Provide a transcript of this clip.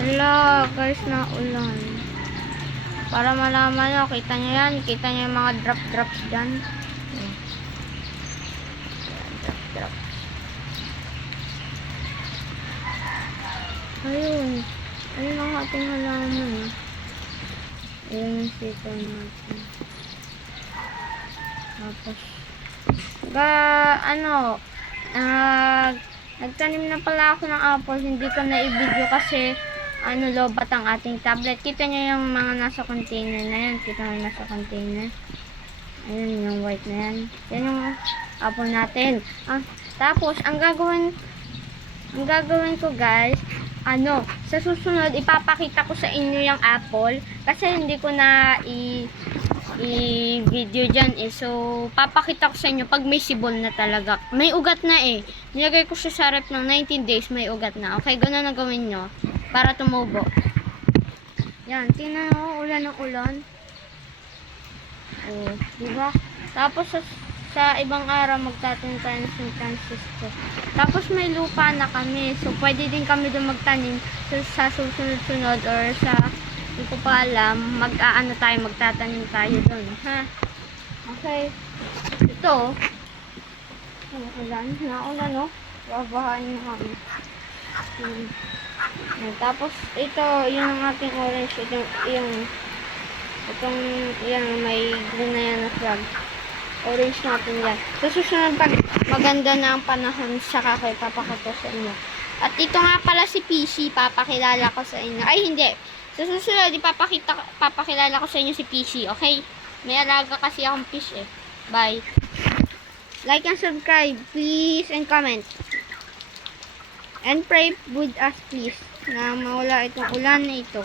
Hala, guys, na ulan. Para malaman nyo, kita nyo yan. Kita nyo yung mga drops dyan. Drop. Ayun. Ayun ang ating halaman. Ayun yung sitaw natin. Tapos, nagtanim na pala ako ng apples. Hindi ko na i-video kasi lobat ang ating tablet. Kita nyo yung mga nasa container na yan. Kita nyo nasa container. Ayun yung white na yan. Yan yung apple natin. Tapos, ang gagawin ko guys, sa susunod, ipapakita ko sa inyo yung apple. Kasi hindi ko na i-video dyan eh. So, papakita ko sa inyo pag may sibol na talaga. May ugat na eh. Nilagay ko siya sa rep ng 19 days, may ugat na. Okay, gano'n na gawin nyo para tumubo. Yan, tingnan mo, ulan ng ulan. Oh, diba? Tapos sa ibang araw magtatanim tayo ng transistor. Tapos may lupa na kami. So, pwede din kami doon magtanim sa susunod-sunod or sa hindi ko pa alam, magtatanim tayo doon, ha? Okay. Ito, naulan, no? Babahain na kami. Tapos, ito, yun ang ating orange. Yan, may green na yan na flag. Orange natin yan. Sa susunod, pag maganda na ang panahon, saka kayo papakita sa inyo. At ito nga pala si PC, papakilala ko sa inyo. Ay, hindi. Sa susunod, papakilala ko sa inyo si PC, okay? May alaga kasi akong fish eh. Bye. Like and subscribe, please, and comment. And pray with us, please, na mawala itong ulan na ito.